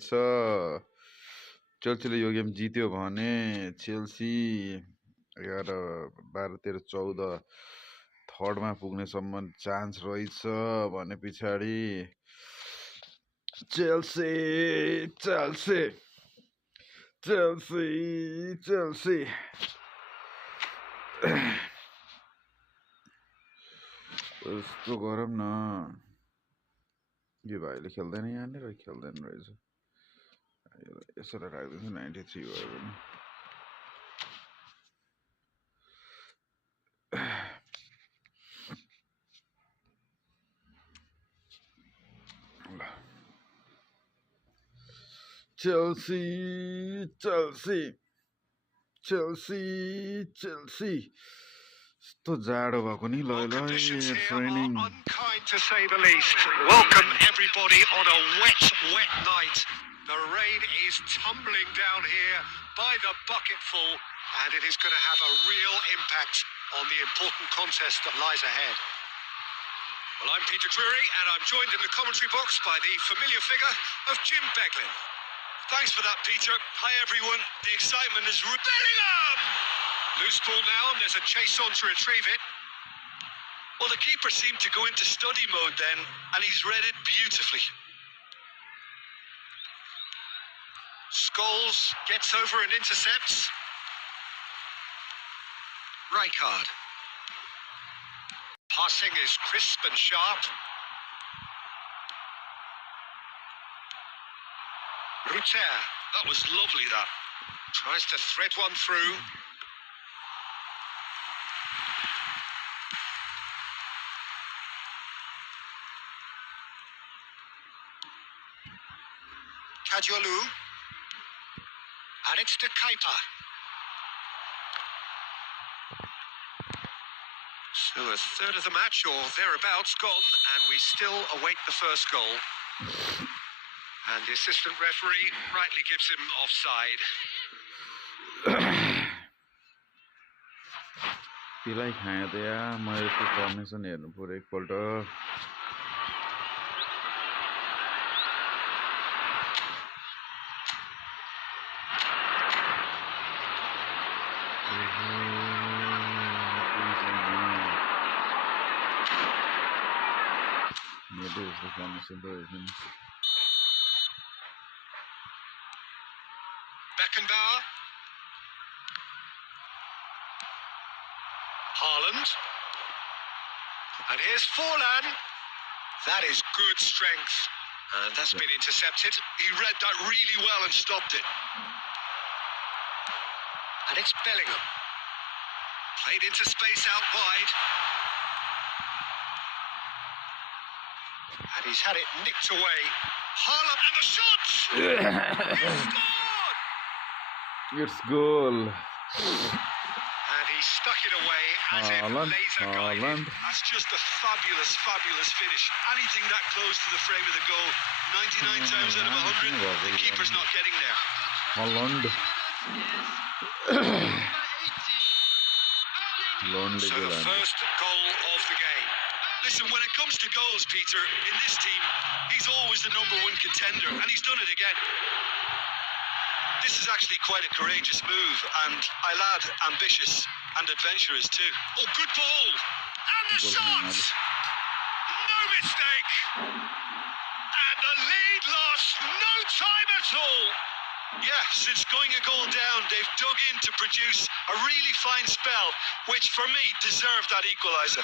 छ चेल्सीले यो गेम जित्यो भने चेल्सी 11 12 13 14 थर्डमा पुग्नेसम्म चान्स रहेछ भने पछाडि चेल्सी चेल्सी चेल्सी चेल्सी यस्तो गरौँ न यो भाइले खेल्दैन यहाँनिर खेल्दैन रहेछ यसरी राख्दिन्छु 93 भयो भने चेल्सी चेल्सी चेल्सी चेल्सी यस्तो जाडो भएको नि ल training unkind to say the least. Welcome everybody on a wet night. The rain is tumbling down here by the bucketful, and it is going to have a real impact on the important contest that lies ahead. Well, I'm Peter Drury, and I'm joined in the commentary box by the familiar figure of Jim Beglin. Thanks for that, Peter. Hi, everyone. The excitement is Bellingham! Loose ball now, and there's a chase on to retrieve it. Well, the keeper seemed to go into study mode then, and he's read it beautifully. Scholes gets over and intercepts. Rijkaard. Passing is crisp and sharp. Ruter. That was lovely, that. Tries to thread one through. Kajolu. And it's to Kuiper. So a third of the match or thereabouts gone, and we still await the first goal. And the assistant referee rightly gives him offside. तिलाई खाएँ त या म यसको formation हेर्नु पर्यो एकपल्ट Beckenbauer. Haaland. And here's Forlan. That is good strength. And that's been intercepted. He read that really well and stopped it. And it's Bellingham. Played into space out wide. And he's had it nicked away. Haaland and the shot! He scored! It's goal. And he stuck it away as if laser guided. That's just a fabulous, fabulous finish. Anything that close to the frame of the goal, 99 times out of 100, the keeper's not getting there. Haaland. So the first goal of the game. Listen, when it comes to goals, Peter, in this team, he's always the number one contender, and he's done it again. This is actually quite a courageous move, and I'll add ambitious and adventurous too. Oh, good ball! And the shot! No mistake! And the lead lost, no time at all! Yeah, since going a goal down, they've dug in to produce a really fine spell, which for me deserved that equaliser.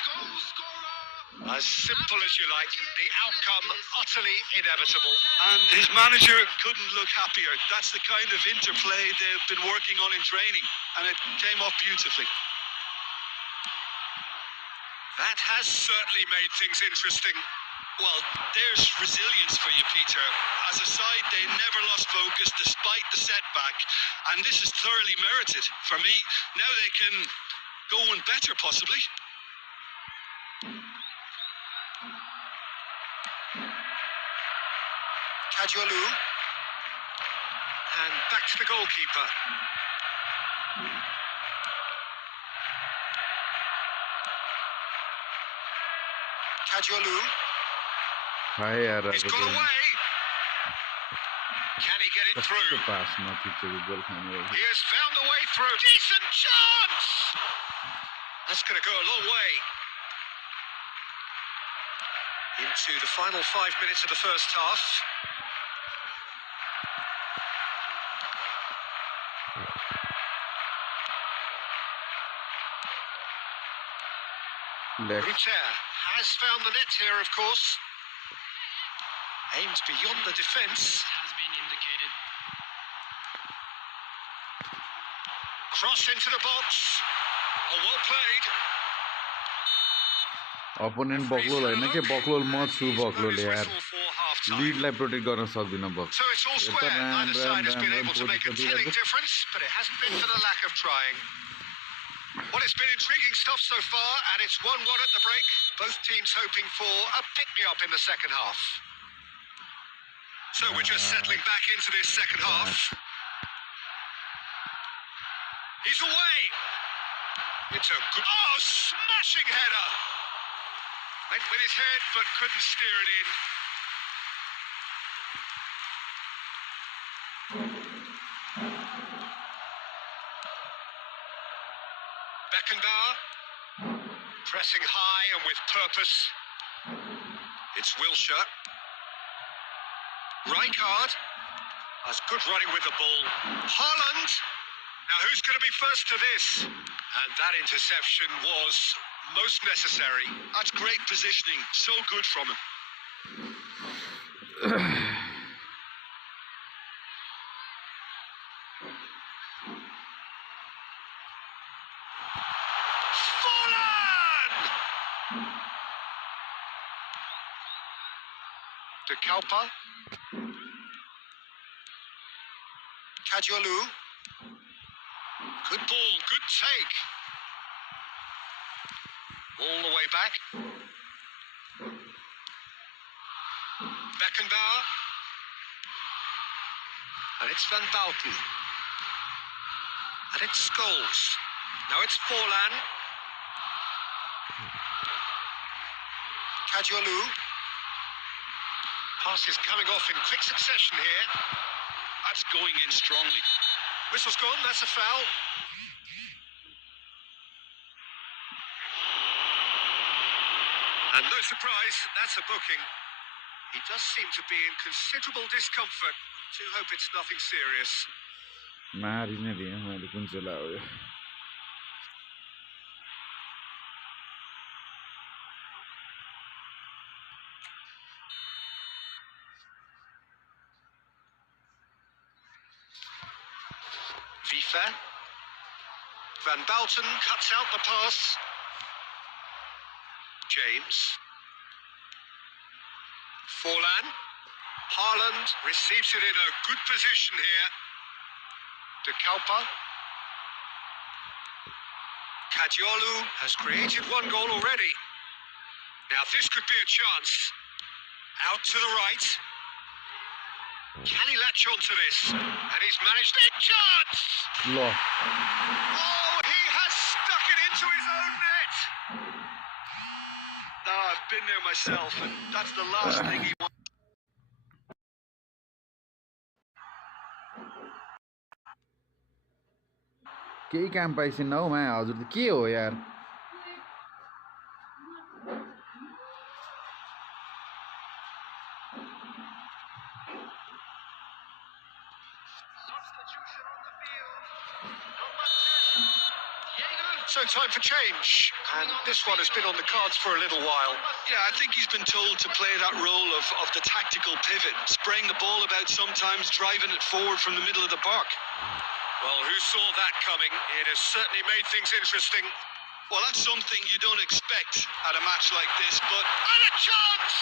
As simple as you like, the outcome utterly inevitable. And his manager couldn't look happier. That's the kind of interplay they've been working on in training, and it came off beautifully. That has certainly made things interesting. Well, there's resilience for you, Peter. As a side, they never lost focus despite the setback, and this is thoroughly merited for me. Now they can go one better, possibly. Kajolu. And back to the goalkeeper. Kajolu. Hi, He's got away. Can he get it The through? pass not to the goal. He has found the way through. Decent chance! That's going to go a long way. Into the final 5 minutes of the first half. Left. Ruter has found the net here, of course. Aims beyond the defence. Has been indicated. Cross into the box. Oh, well played. Opponent बक्लोल हैन के बक्लोल म छु बक्लोल यार Whistle for half-time. लीडलाई protect गर्न सक्दिन बक So it's all It's a square. ram, Neither side has ram, been ram, able to make a position telling together. difference, but it hasn't been for the lack of trying. Well, it's been intriguing stuff so far, and it's 1-1 at the break. Both teams hoping for a pick-me-up in the second half. So we're just settling back into this second half. He's away. It's a good... Oh, smashing header. Went with his head, but couldn't steer it in. Beckenbauer, pressing high and with purpose. It's Wilshere. Rijkaard has good running with the ball. Haaland. Now who's going to be first to this? And that interception was most necessary. That's great positioning. So good from him. De Kalpa. Kadiolu. Good ball, good take. All the way back. Beckenbauer. And it's Van Bouten. And it's Scholes. Now it's Forlan. Kadiolu. Pass is coming off in quick succession here. That's going in strongly. Whistle's gone, that's a foul. And no surprise, that's a booking. He does seem to be in considerable discomfort. Do hope it's nothing serious. मारी नै दिएँ मैले कुन चाहिँ लाग्यो Vifa. Van Bouten cuts out the pass. James. Forlan. Haaland receives it in a good position here. De Kalpa. Kadiolu has created one goal already. Now this could be a chance. Out to the right. Can he latch on to this? And he's managed it. Chance! ल Oh, he has stuck it into his own net. No, I've been there myself, and that's the last thing he wants. केही काम पाइसिन्न हौ माया हजुर त के हो यार So time for change, and this one has been on the cards for a little while. Yeah, I think he's been told to play that role of the tactical pivot, spraying the ball about sometimes, driving it forward from the middle of the park. Well, who saw that coming? It has certainly made things interesting. Well, that's something you don't expect at a match like this, but... And a chance!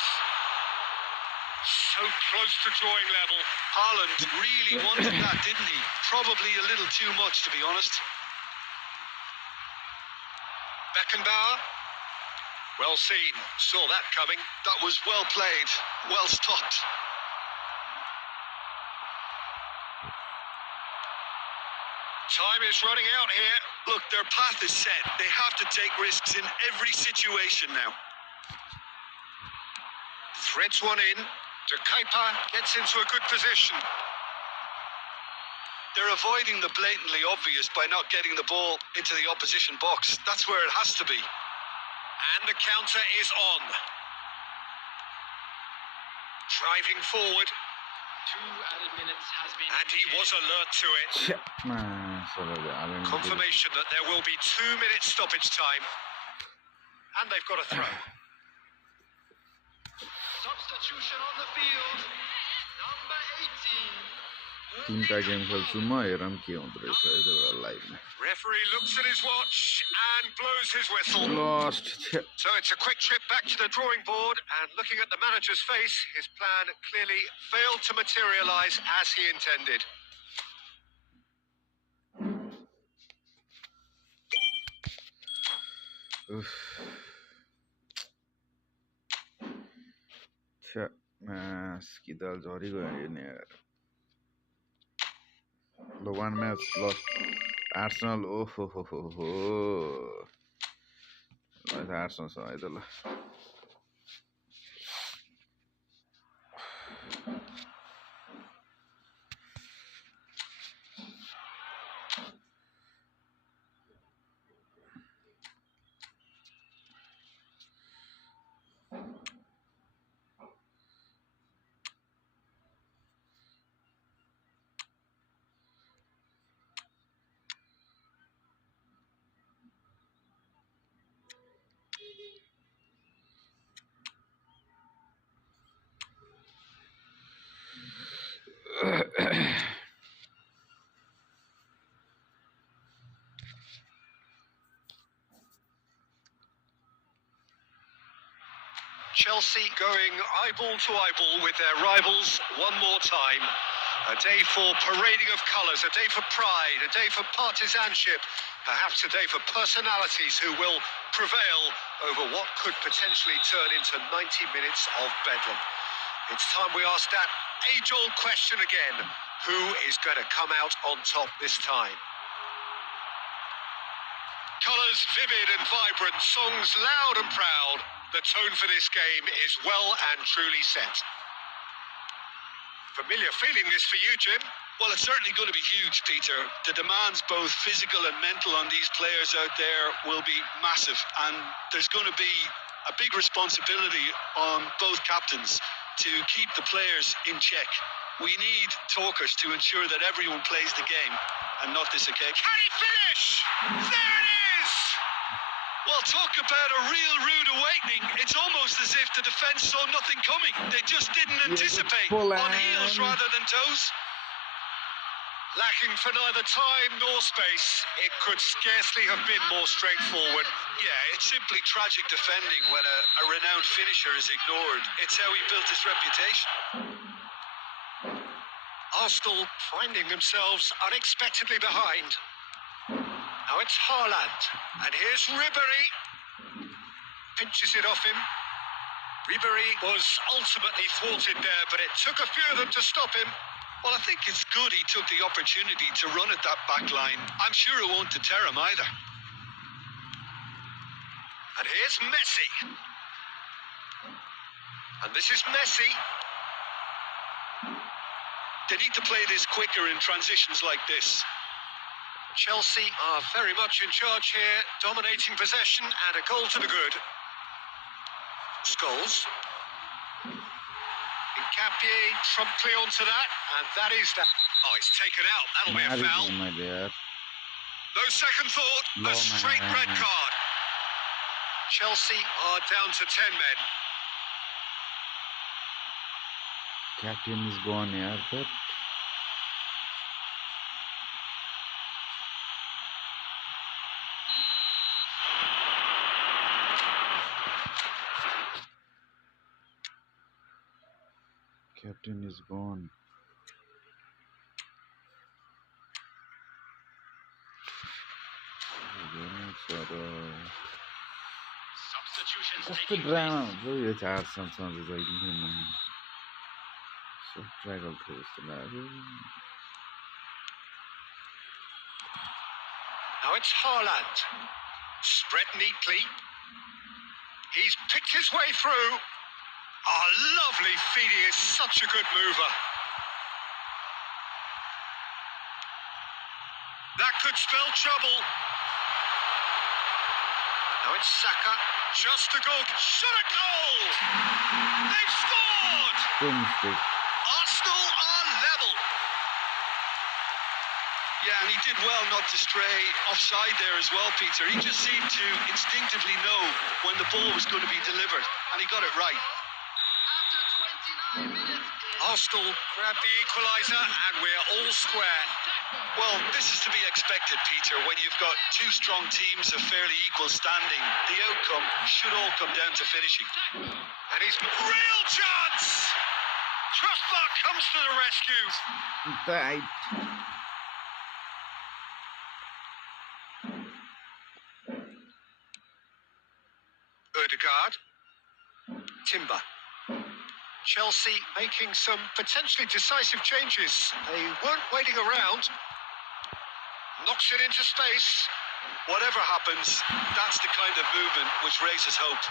So close to drawing level. Haaland really wanted that, didn't he? Probably a little too much, to be honest. Beckenbauer. Well seen. Saw that coming. That was well played, well stopped. Time is running out here. Look, their path is set. They have to take risks in every situation now. Threads one in. De Kuiper gets into a good position. They're avoiding the blatantly obvious by not getting the ball into the opposition box. That's where it has to be. And the counter is on. Driving forward. 2 added minutes has been... And he was alert to it. Confirmation that there will be 2 minutes stoppage time. And they've got a throw. Substitution on the field. Number 18. तीनटा game खेल्छु म हेरौँ के हुँदो रहेछ है त्यो लाइभमा Referee looks at his watch and blows his whistle. Lost. So it's a quick trip back to the drawing board, and looking at the manager's face, his plan clearly failed to materialise as he intended. Skidal झरी गयो नि यार ल 1 match lost Arsenal oh Arsenal छ है त ल Chelsea going eyeball to eyeball with their rivals one more time. A day for parading of colours, a day for pride, a day for partisanship, perhaps a day for personalities who will prevail over what could potentially turn into 90 minutes of bedlam. It's time we ask that age-old question again. Who is going to come out on top this time? Colours vivid and vibrant, songs loud and proud. The tone for this game is well and truly set. Familiar feeling this for you, Jim? Well, it's certainly going to be huge, Peter. The demands, both physical and mental, on these players out there will be massive. And there's going to be a big responsibility on both captains to keep the players in check. We need talkers to ensure that everyone plays the game and not this occasion. Can he finish? There it is! Well, talk about a real rude awakening. It's almost as if the defence saw nothing coming. They just didn't anticipate. On heels rather than toes. Lacking for neither time nor space, it could scarcely have been more straightforward. Yeah, it's simply tragic defending when a renowned finisher is ignored. It's how he built his reputation. Arsenal finding themselves unexpectedly behind. Now it's Haaland, and here's Ribéry. Pinches it off him. Ribéry was ultimately thwarted there, but it took a few of them to stop him. Well, I think it's good he took the opportunity to run at that back line. I'm sure it won't deter him either. And here's Messi. And this is Messi. They need to play this quicker in transitions like this. Chelsea are very much in charge here, dominating possession and a goal to the good. Scholes. Nkapie promptly onto that, and that is that. Oh, it's taken out. That'll be a foul. No second thought, a straight red card. Chelsea are down to 10 men. Captain is gone, yeah, but Captain is gone. कस्तो drama हुन्छ यो 4 सालसम्म चाहिँ जहिले पनि सो ट्राइगल थियो जस्तो लाग्यो. Now it's Haaland. Spread neatly. He's picked his way through. Oh, lovely feed. He is such a good mover. That could spell trouble. Now it's Saka. Just a goal. Shot a goal! They've scored! Boomstick. Arsenal are level. Yeah, and he did well not to stray offside there as well, Peter. He just seemed to instinctively know when the ball was going to be delivered, and he got it right. After 29 minutes, Arsenal grab the equaliser, and we're all square. Well, this is to be expected, Peter. When you've got two strong teams of fairly equal standing, the outcome should all come down to finishing. And he's real chance! Trustbar comes to the rescue. Died. Ødegaard. Timber. Chelsea making some potentially decisive changes. They weren't waiting around. Knocks it into space. Whatever happens, that's the kind of movement which raises hope.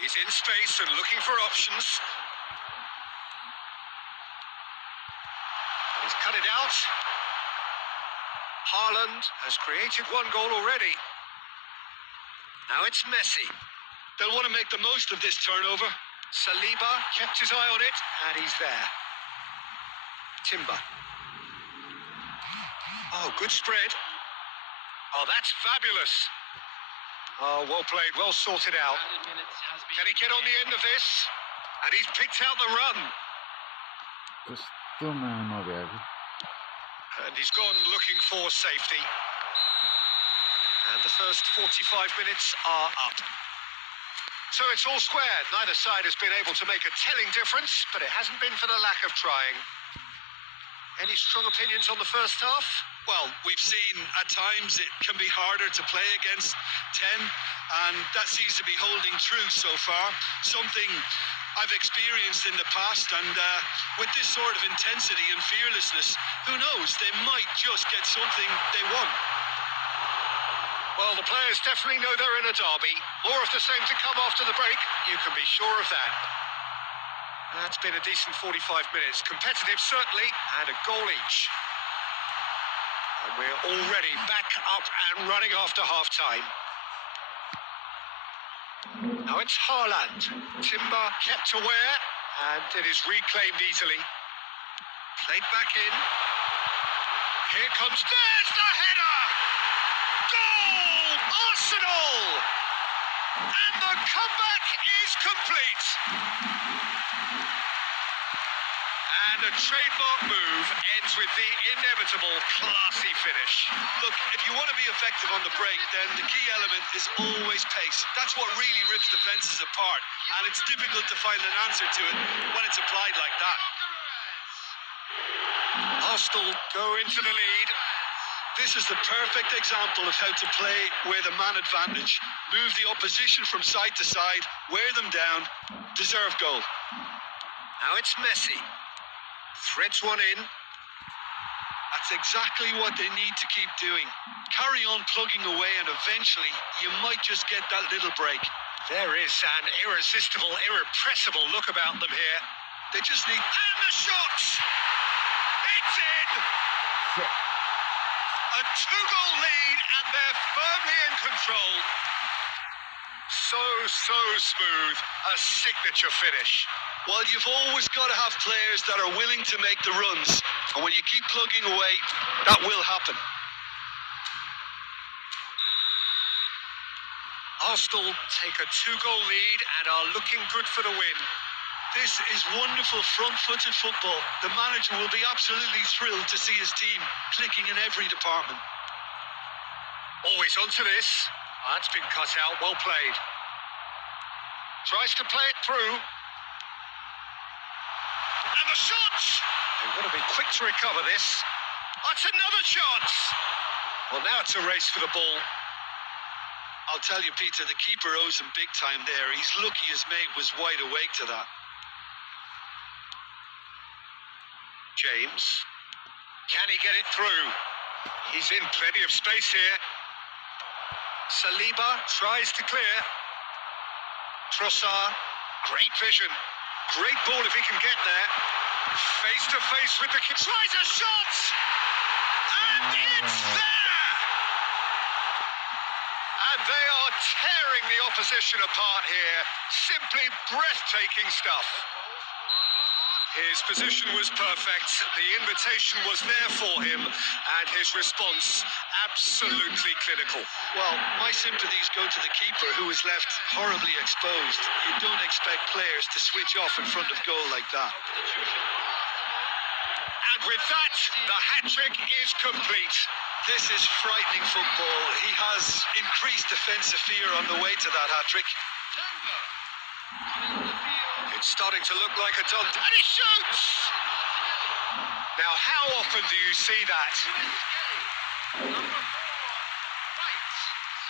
He's in space and looking for options. He's cut it out. Haaland has created one goal already. Now it's Messi. They'll want to make the most of this turnover. Saliba kept his eye on it, and he's there. Timber. Oh, good spread. Oh, that's fabulous. Oh, well played, well sorted out. added minutes has been Can he get on the end of this? And he's picked out the run. कस्तो नाम भएको. And he's gone looking for safety. And the first 45 minutes are up. So it's all squared. Neither side has been able to make a telling difference, but it hasn't been for the lack of trying. Any strong opinions on the first half? Well, we've seen at times it can be harder to play against 10, and that seems to be holding true so far. Something I've experienced in the past, and with this sort of intensity and fearlessness, who knows, they might just get something they want. Well, the players definitely know they're in a derby. More of the same to come after the break. You can be sure of that. That's been a decent 45 minutes. Competitive, certainly, and a goal each. And we're already back up and running after half-time. Now it's Haaland. Timber kept aware, and it is reclaimed easily. Played back in. Here comes, there's the header! Goal! Arsenal! And the comeback is complete. And a trademark move ends with the inevitable classy finish. Look, if you want to be effective on the break, then the key element is always pace. That's what really rips defences apart, and it's difficult to find an answer to it when it's applied like that. Arsenal go into the lead. This is the perfect example of how to play with a man advantage. Move the opposition from side to side, wear them down, deserve goal. Now it's Messi. Threads one in. That's exactly what they need to keep doing. Carry on plugging away, and eventually you might just get that little break. There is an irresistible, irrepressible look about them here. They just need... And the shot! It's in! A two-goal lead, and they're firmly in control. So smooth. A signature finish. Well, you've always got to have players that are willing to make the runs. And when you keep plugging away, that will happen. Arsenal take a two-goal lead and are looking good for the win. This is wonderful front-footed football. The manager will be absolutely thrilled to see his team clicking in every department. Always onto this. That's been cut out. Well played. Tries to play it through. And the shot! They've got to be quick to recover this. That's another chance. Well, now it's a race for the ball. I'll tell you, Peter, the keeper owes him big time there. He's lucky his mate was wide awake to that. James. Can he get it through? He's in plenty of space here. Saliba tries to clear. Trossard. Great vision. Great ball if he can get there. Face to face with the kid. Tries a shot! And it's there! And they are tearing the opposition apart here. Simply breathtaking stuff. His position was perfect, the invitation was there for him, and his response absolutely clinical. Well, my sympathies go to the keeper, who is left horribly exposed. You don't expect players to switch off in front of goal like that. And with that, the hat-trick is complete. This is frightening football. He has increased defensive fear on the way to that hat-trick. It's starting to look like a done, and he shoots! Now, how often do you see that?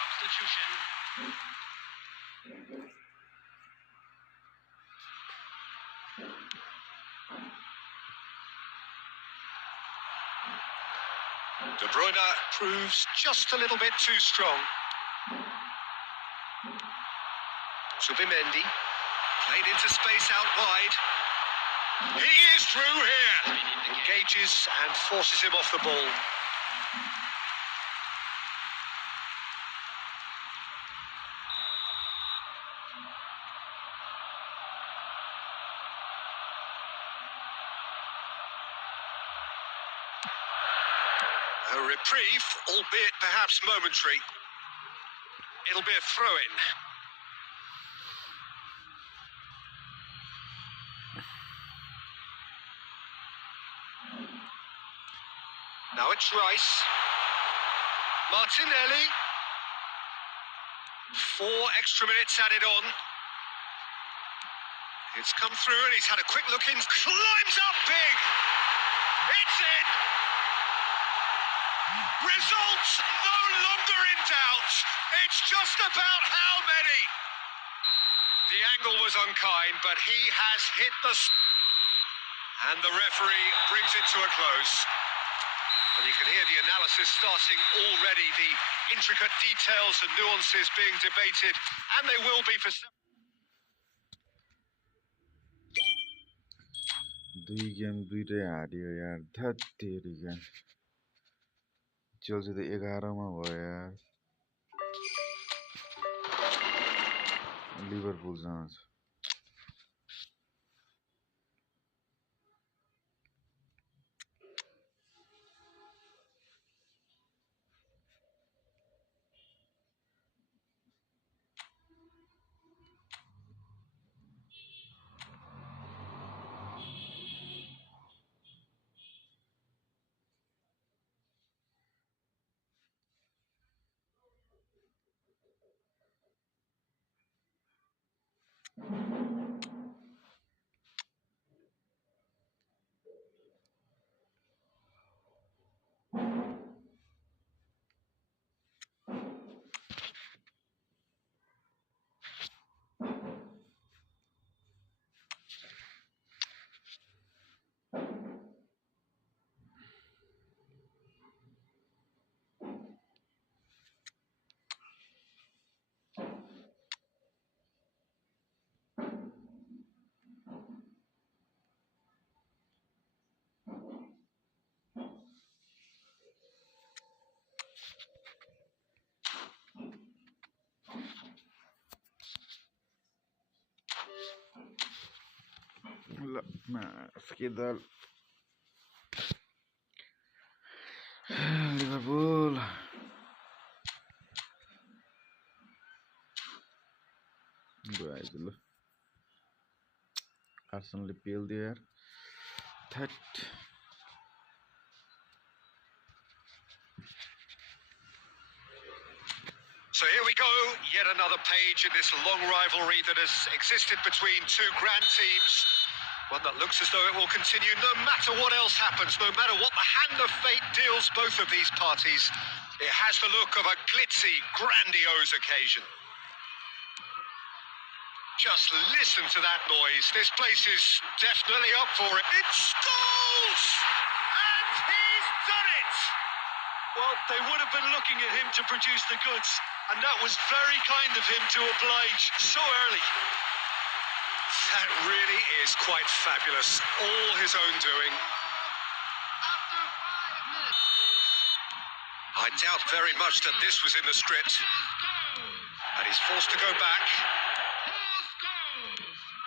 Substitution. De Bruyne proves just a little bit too strong. Subimendi, played into space out wide. He is through here. Engages and forces him off the ball. A reprieve, albeit perhaps momentary. It'll be a throw-in. Now it's Rice. Martinelli. 4 extra minutes added on. It's come through and he's had a quick look in. Climbs up big. It's in. Results no longer in doubt. It's just about how many. The angle was unkind, but he has hit the... And the referee brings it to a close. And you can hear the analysis starting already, the intricate details and nuances being debated, and they will be for... दुई game दुईटै हार्यो यार धत तेरिका Chelsea त 11 मा भयो यार लिभरपुलसँग छ Skidal Liverpool guys Arsenal appeal there that So here we go, yet another page in this long rivalry that has existed between two grand teams. One that looks as though it will continue no matter what else happens, no matter what the hand of fate deals both of these parties. It has the look of a glitzy, grandiose occasion. Just listen to that noise. This place is definitely up for it. It's goals! And he's done it! Well, they would have been looking at him to produce the goods, and that was very kind of him to oblige so early. That really is quite fabulous. All his own doing. After 5 minutes. I doubt very much that this was in the script. And he's forced to go back.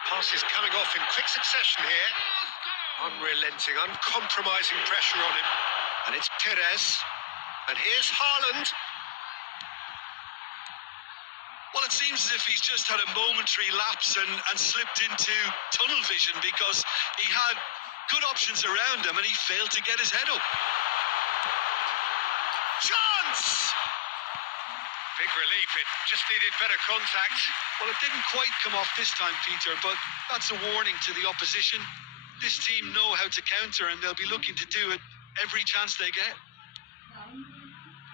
Passes coming off in quick succession here. Unrelenting, uncompromising pressure on him. And it's Perez. And here's Haaland. Well, it seems as if he's just had a momentary lapse and slipped into tunnel vision because he had good options around him and he failed to get his head up. Chance! Big relief, it just needed better contact. Well, it didn't quite come off this time, Peter, but that's a warning to the opposition. This team know how to counter and they'll be looking to do it every chance they get.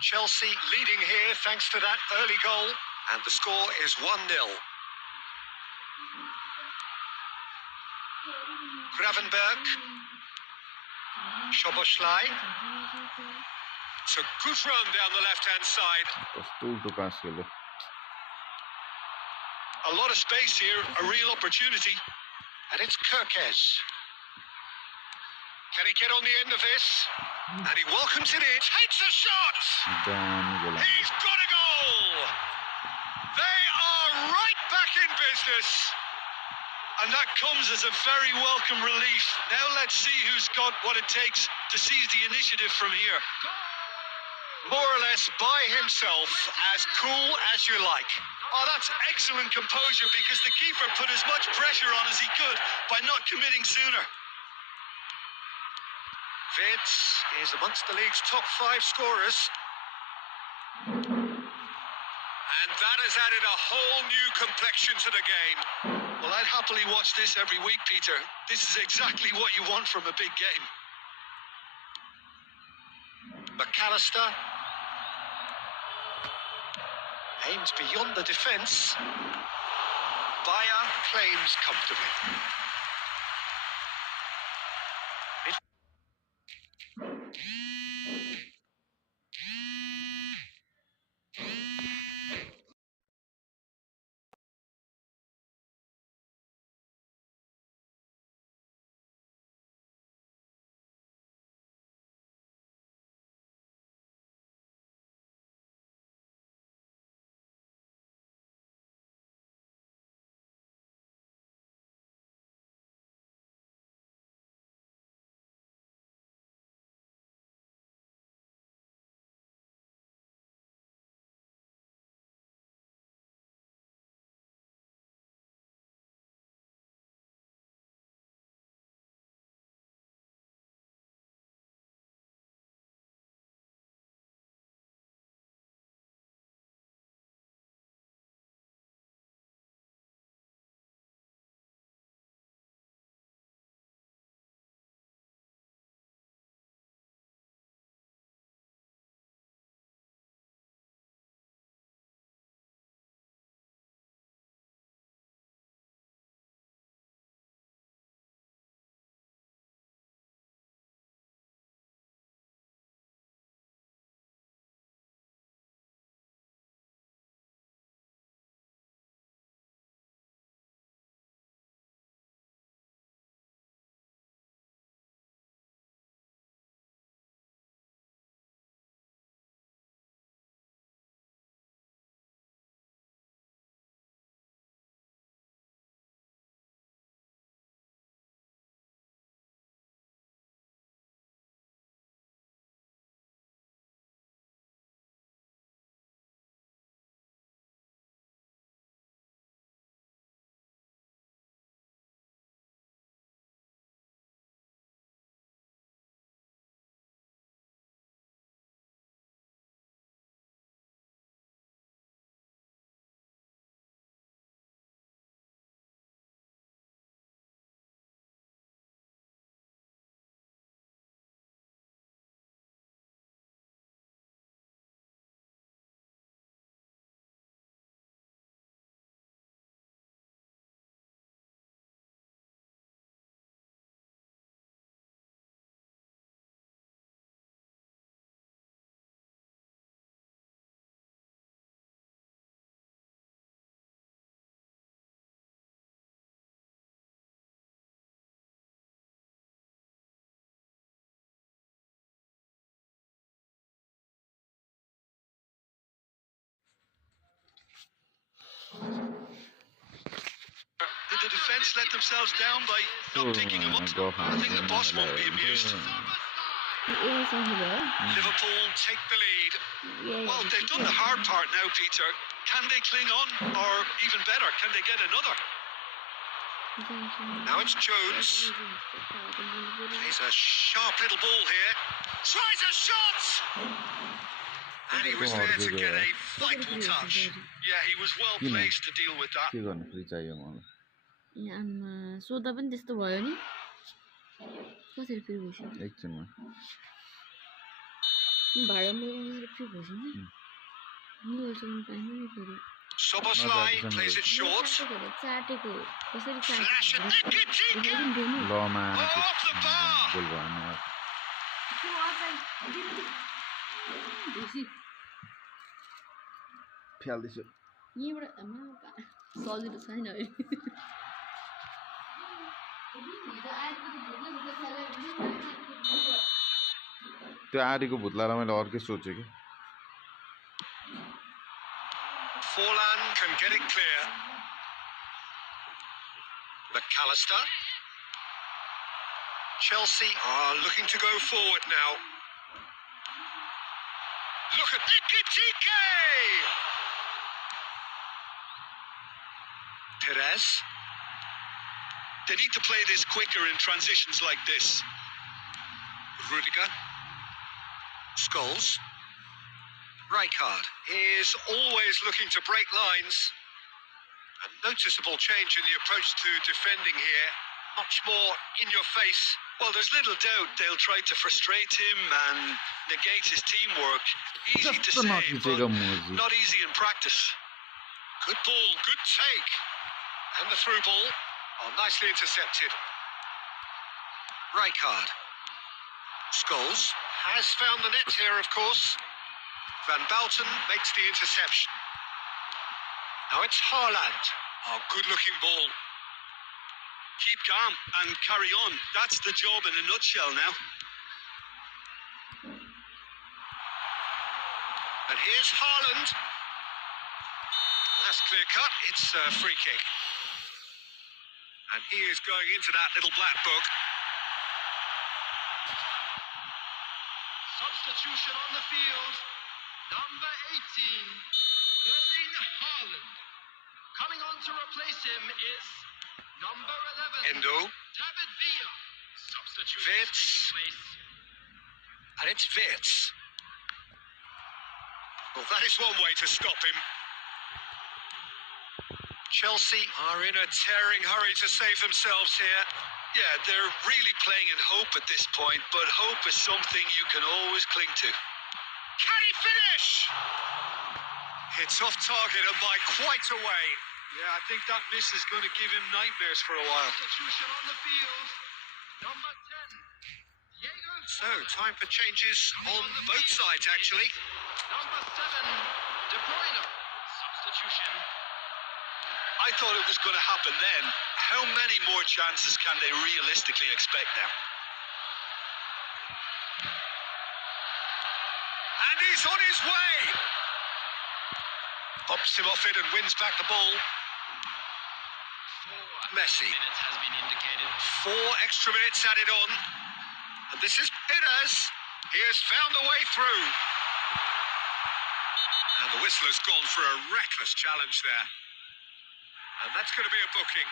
Chelsea leading here thanks to that early goal. And the score is 1-0. Gravenberg. Szoboszlai. It's a good run down the left-hand side. Tultu pas geldi. A lot of space here, a real opportunity. And it's Kirkes. Can he get on the end of this? And he welcomes it in. Takes a shot! Dan He's got a goal! They are right back in business. And that comes as a very welcome relief. Now let's see who's got what it takes to seize the initiative from here. More or less by himself, as cool as you like. Oh, that's excellent composure because the keeper put as much pressure on as he could by not committing sooner. Wirtz is amongst the league's top 5 scorers. And that has added a whole new complexion to the game. Well, I'd happily watch this every week, Peter. This is exactly what you want from a big game. McAllister aims beyond the defence. Bayer claims comfortably. defence let themselves down by not picking him up. I think the boss won't be amused. Liverpool take the lead. Well, they've done the hard part now, Peter. Can they cling on? Or even better, can they get another? Now it's Jones. Plays a sharp little ball here. Tries a shot! And he was there to get a vital touch. Yeah, he was well placed to deal with that. के गर्नु फेरि चाहियो मलाई आमा सोधा पनि त्यस्तो भयो नि कसरी फेरि भइसक्यो एकछिनमा भाडा मगाउनु फेरि भइसक्यो मोबाइलसँग पाएन नि फेरि Soboslai plays it short. चाटेको कसरी Flash and Ekitike! Lama Off the bar! गोल भयो फ्याल्दैछु यहीँबाट सजिलो छैन अहिले त्यो आरीको भुत्लालाई मैले अर्कै सोचेँ कि Forlan can get it clear. McAllister. Chelsea are looking to go forward now. Look at Ekitike! Perez. They need to play this quicker in transitions like this. Rudiger. Scholes. Rijkaard is always looking to break lines. A noticeable change in the approach to defending here. Much more in your face. Well, there's little doubt they'll try to frustrate him and negate his teamwork. Easy to say, but not easy in practice. Good ball, good take. And the through ball. Oh, nicely intercepted. Rijkaard. Scholes has found the net here, of course. Van Bouten makes the interception. Now it's Haaland. Oh, good-looking ball. Keep calm and carry on. That's the job in a nutshell now. And here's Haaland. That's clear cut. It's a free kick. And he is going into that little black book. Substitution on the field. Number 18, Erling Haaland. Coming on to replace him is number 11, Endo. David Villa. Substitution Wirtz. taking place. And it's Wirtz. Well, that is one way to stop him. Chelsea are in a tearing hurry to save themselves here. Yeah, they're really playing in hope at this point, but hope is something you can always cling to. Can he finish? It's off target and by quite a way. Yeah, I think that miss is going to give him nightmares for a while. Substitution on the field. Number 10, Diego. So, time for changes on both sides, actually. Number 7, De Bruyne. Substitution. I thought it was going to happen then. How many more chances can they realistically expect now? And he's on his way. Pops him off it and wins back the ball. 4 Messi. minutes has been indicated. 4 extra minutes added on. And this is Perez. He has found a way through. And the whistle has gone for a reckless challenge there. And that's going to be a booking.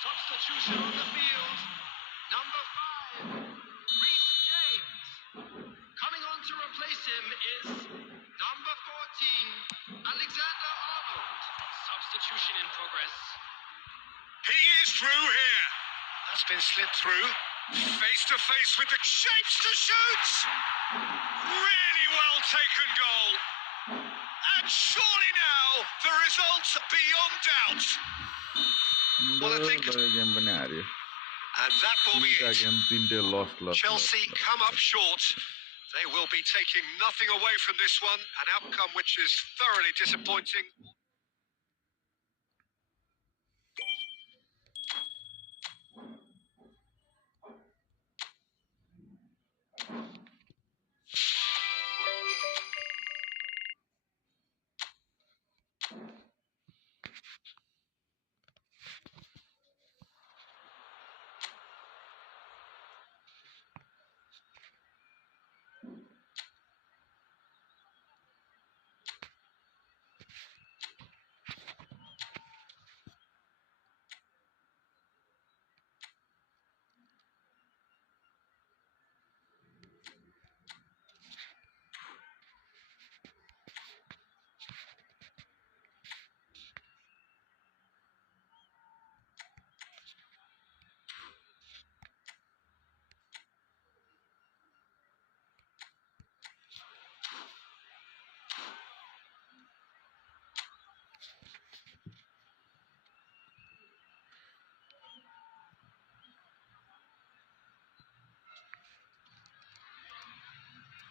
Substitution on the field. Number 5, Reece James. Coming on to replace him is number 14, Alexander Arnold. Substitution in progress. He is through here. That's been slipped through. Face to face with the shapes to shoot. Really well taken goal. And surely now the results beyond doubt. Well, I think, game पनि हार्यो and that will be तीनटा it. Game तीनटै lost Chelsea come up short. They will be taking nothing away from this one, an outcome which is thoroughly disappointing.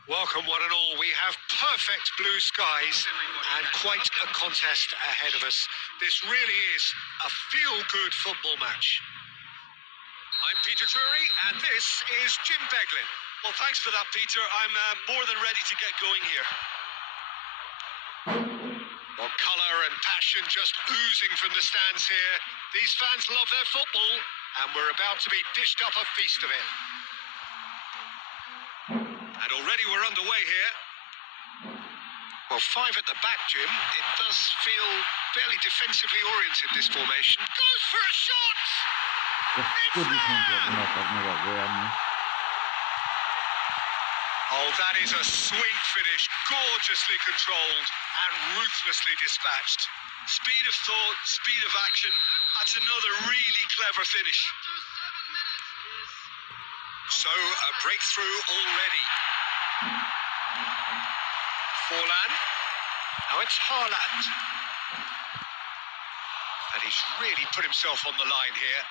Welcome, one and all. We have perfect blue skies and quite a contest ahead of us. This really is a feel-good football match. I'm Peter Drury, and this is Jim Beglin. Well, thanks for that, Peter. I'm more than ready to get going here. Well, colour and passion just oozing from the stands here. These fans love their football, and we're about to be dished up a feast of it. And already we're underway here. Well, 5 at the back, Jim. It does feel fairly defensively oriented, this formation. Goes for a shot! कस्तो defence गर्न सक्ने भएको यारमा Oh, that is a sweet finish, gorgeously controlled and ruthlessly dispatched. Speed of thought, speed of action. That's another really clever finish. So, a breakthrough already. Forlan. Now it's Haaland. And he's really put himself on the line here.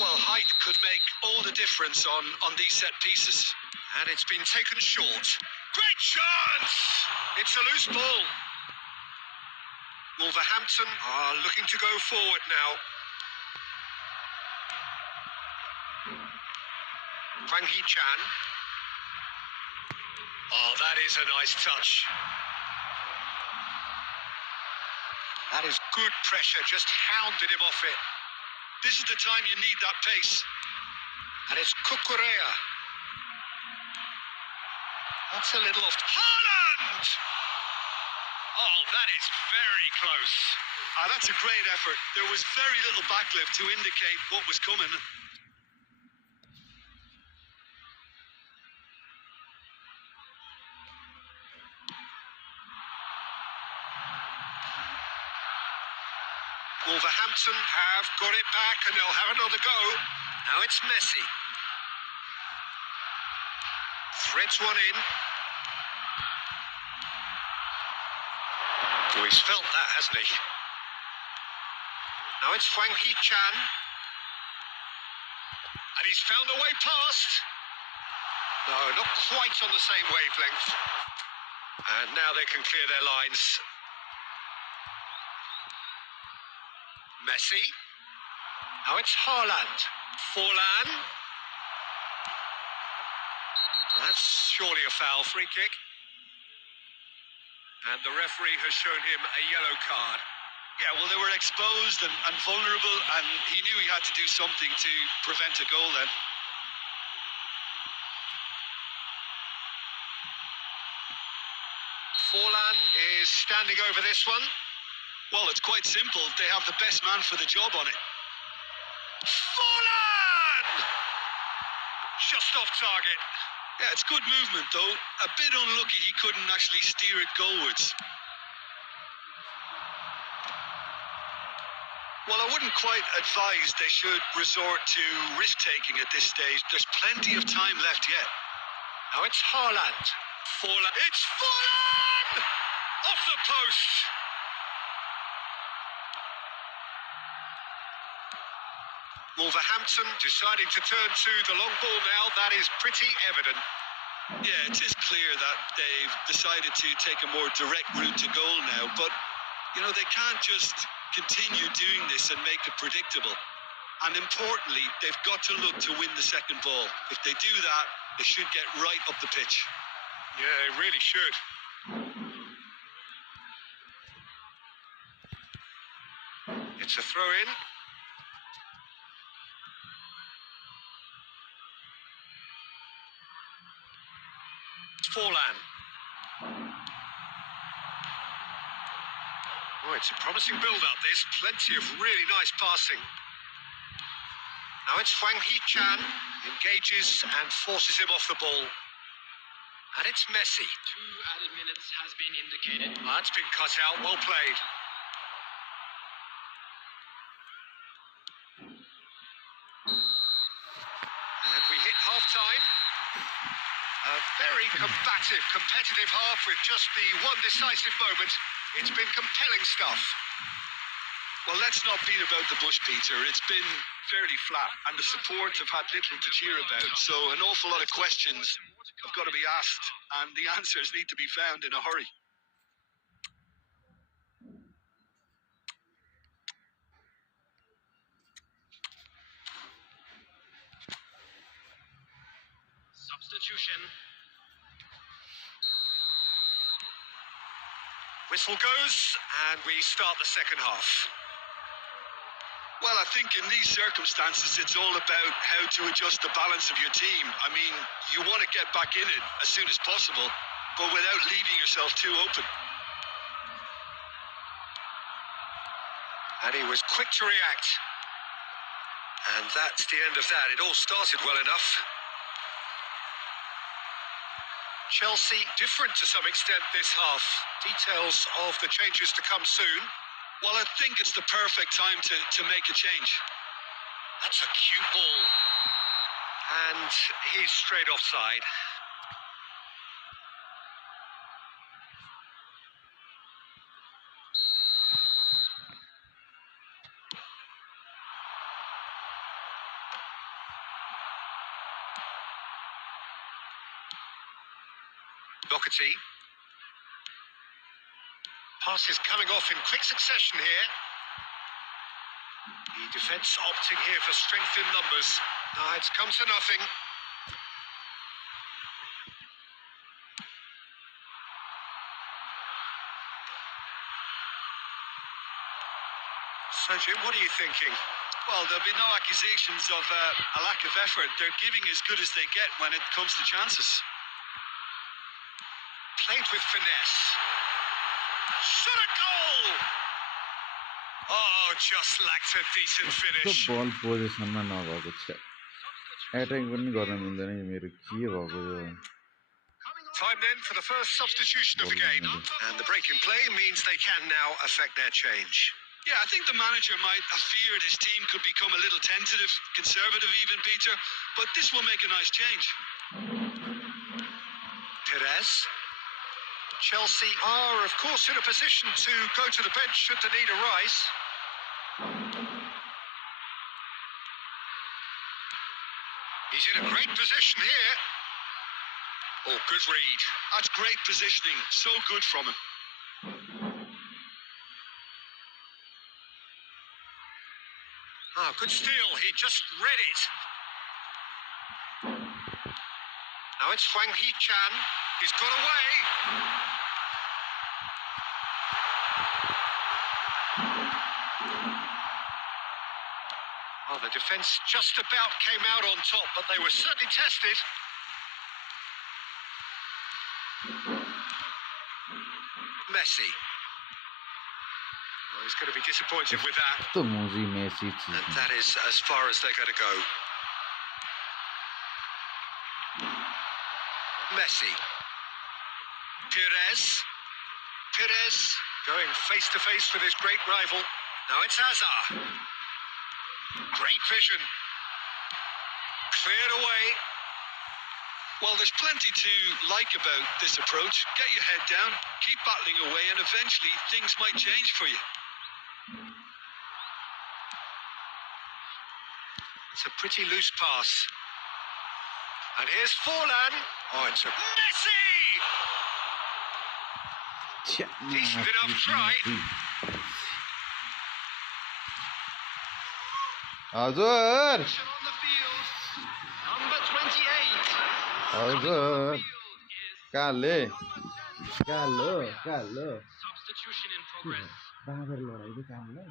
Well, height could make all the difference on these set pieces. And it's been taken short. Great chance! It's a loose ball. Wolverhampton are looking to go forward now. Hwang Hee-chan. Oh, that is a nice touch. That is good pressure, just hounded him off it. This is the time you need that pace. And it's Cucurella. That's a little off. Haaland! Oh, that is very close. That's a great effort. There was very little backlift to indicate what was coming. Wolverhampton have got it back and they'll have another go. Now it's Messi. Threads one in. Oh, he's felt that, hasn't he? Now it's Hwang Hee-chan. And he's found a way past. No, not quite on the same wavelength. And now they can clear their lines. Messi. Now it's Haaland. Forlan. That's surely a foul, free kick. And the referee has shown him a yellow card. Yeah, well, they were exposed and vulnerable, and he knew he had to do something to prevent a goal then. Forlan is standing over this one. Well, it's quite simple. They have the best man for the job on it. Forlan! Just off target. Yeah, it's good movement, though. A bit unlucky he couldn't actually steer it goalwards. Well, I wouldn't quite advise they should resort to risk-taking at this stage. There's plenty of time left yet. Now it's Haaland. Forlan. It's Forlan! Off the post. Wolverhampton deciding to turn to the long ball now. That is pretty evident. Yeah, it is clear that they've decided to take a more direct route to goal now, but, you know, they can't just continue doing this and make it predictable. And importantly, they've got to look to win the second ball. If they do that, they should get right up the pitch. Yeah, they really should. It's a throw-in. Forlan. Oh, it's a promising build-up, this. Plenty of really nice passing. Now it's Hwang Hee-chan. Engages and forces him off the ball. And it's Messi. 2 added minutes has been indicated. Oh, that's been cut out. Well played. And we hit half-time. A very combative, competitive half with just the one decisive moment. It's been compelling stuff. Well, let's not beat about the bush, Peter. It's been fairly flat, and the support have had little to cheer about. So an awful lot of questions have got to be asked, and the answers need to be found in a hurry. Substitution. Whistle goes, and we start the second half. Well, I think in these circumstances, it's all about how to adjust the balance of your team. I mean, you want to get back in it as soon as possible, but without leaving yourself too open. And he was quick to react. And that's the end of that. It all started well enough. Chelsea different to some extent this half. Details of the changes to come soon. Well, I think it's the perfect time to make a change. That's a cute ball. And he's straight offside. Doherty. Passes coming off in quick succession here. The defence opting here for strength in numbers. It's come to nothing. So, Jim, what are you thinking? Well, there'll be no accusations of a lack of effort. They're giving as good as they get when it comes to chances. Played with finesse. Shot a goal! Oh, just lacked a decent त्यो finish. बल पोजिसनमा नभएको छ attack पनि गर्न मिल्दैन यो मेरो के भएको यो Time then for the first substitution of the game. And the break in play means they can now affect their change. Yeah, I think the manager might have feared his team could become a little tentative, conservative even, Peter, but this will make a nice change. Perez. Chelsea are, of course, in a position to go to the bench should the need arise. He's in a great position here. Oh, good read. That's great positioning. So good from him. Good steal. He just read it. Now it's Hwang Hee-chan. He's got away. Oh, the defence just about came out on top, but they were certainly tested. Messi. Well, he's going to be disappointed with that. त्यो मुजी Messi And that is as far as they're going to go. Messi. Perez. Perez going face to face with his great rival. Now it's Hazard. Great vision. Cleared away. Well, there's plenty to like about this approach. Get your head down, keep battling away, and eventually things might change for you. It's a pretty loose pass. And here's Forlan. Oh, it's a Messi! Decent enough try. हजुर Action on the field. Number 28. हजुर Field is काले कालो कालो substitution in progress. बाँदर लडाइदियो कामलाई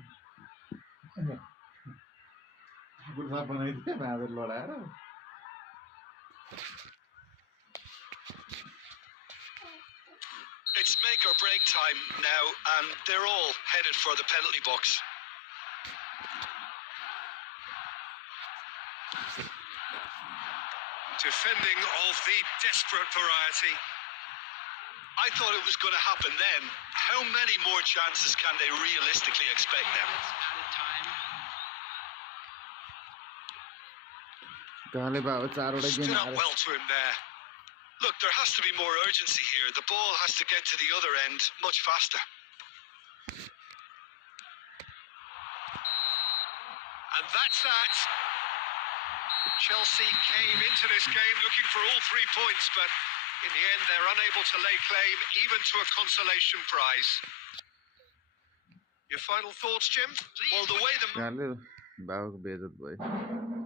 गुल्फा बनाइदियो बाँदर लडाएर It's make or break time now, and they're all headed for the penalty box. Defending of the desperate variety. I thought it was going to happen then. How many more chances can they realistically expect now? Added time. काले बाबा चारवटा game Stood up हारे well to him there. Look, there has to be more urgency here. The ball has to get to the other end much faster. And that's that. Chelsea came into this game looking for all 3 points, but in the end they're unable to lay claim even to a consolation prize. Your final thoughts, Jim? Well, the way the Galera, बाबुको बेइज्जत भयो